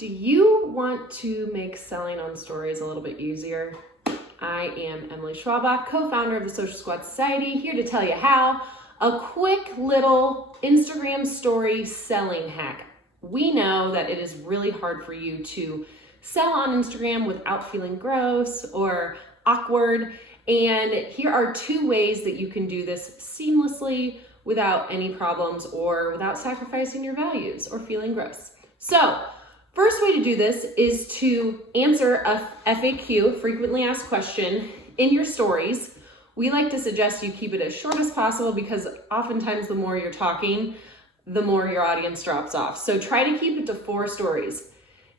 Do you want to make selling on stories a little bit easier? I am Emily Schwabach, co-founder of the Social Squad Society, here to tell you how. A quick little Instagram story selling hack. We know that it is really hard for you to sell on Instagram without feeling gross or awkward. And here are 2 ways that you can do this seamlessly without any problems or without sacrificing your values or feeling gross. So, first way to do this is to answer a FAQ, frequently asked question, in your stories. We like to suggest you keep it as short as possible because oftentimes the more you're talking, the more your audience drops off. So try to keep it to 4 stories.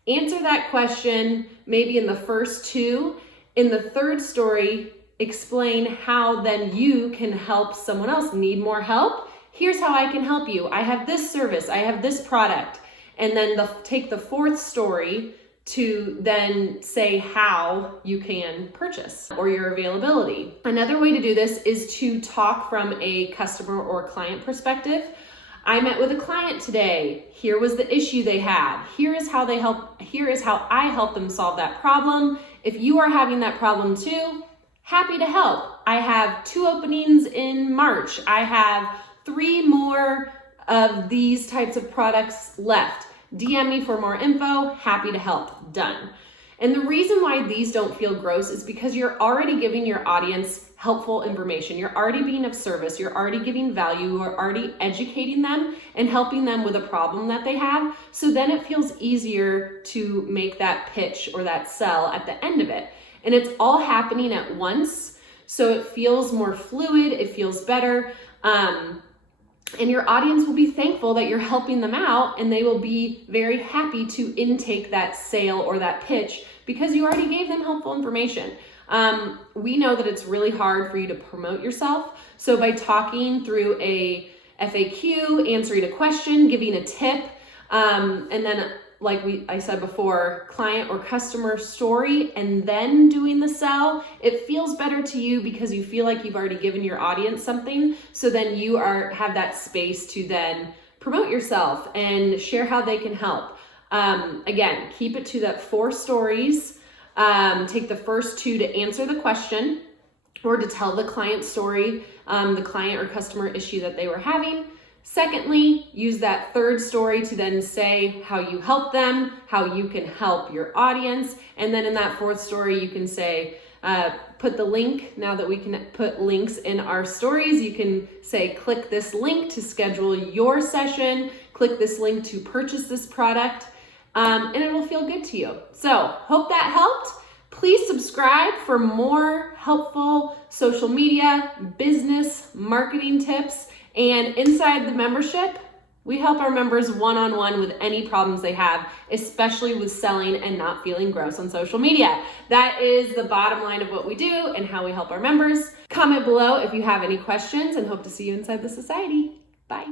Answer that question maybe in the first 2. In the 3rd story, explain how then you can help someone else. Need more help? Here's how I can help you. I have this service, I have this product. And then take the 4th story to then say how you can purchase or your availability. Another way to do this is to talk from a customer or client perspective. I met with a client today. Here was the issue they had. Here is how I help them solve that problem. If you are having that problem too, happy to help. I have 2 openings in March. I have 3 more of these types of products left. DM me for more info, happy to help, done. And the reason why these don't feel gross is because you're already giving your audience helpful information. You're already being of service, you're already giving value, you're already educating them and helping them with a problem that they have. So then it feels easier to make that pitch or that sell at the end of it. And it's all happening at once, so it feels more fluid, it feels better. And your audience will be thankful that you're helping them out, and they will be very happy to intake that sale or that pitch because you already gave them helpful information. We know that it's really hard for you to promote yourself. So by talking through a FAQ, answering a question, giving a tip, and then like I said before, client or customer story, and then doing the sell, it feels better to you because you feel like you've already given your audience something. So then you have that space to then promote yourself and share how they can help. Again, keep it to that 4 stories. Take the first 2 to answer the question or to tell the client story, the client or customer issue that they were having. Secondly, use that 3rd story to then say how you help them, how you can help your audience. And then in that 4th story, you can say, put the link. Now that we can put links in our stories, you can say, click this link to schedule your session, click this link to purchase this product, and it will feel good to you. So hope that helped. Please subscribe for more helpful social media, business, marketing tips. And inside the membership, we help our members one-on-one with any problems they have, especially with selling and not feeling gross on social media. That is the bottom line of what we do and how we help our members. Comment below if you have any questions, and hope to see you inside the society. Bye.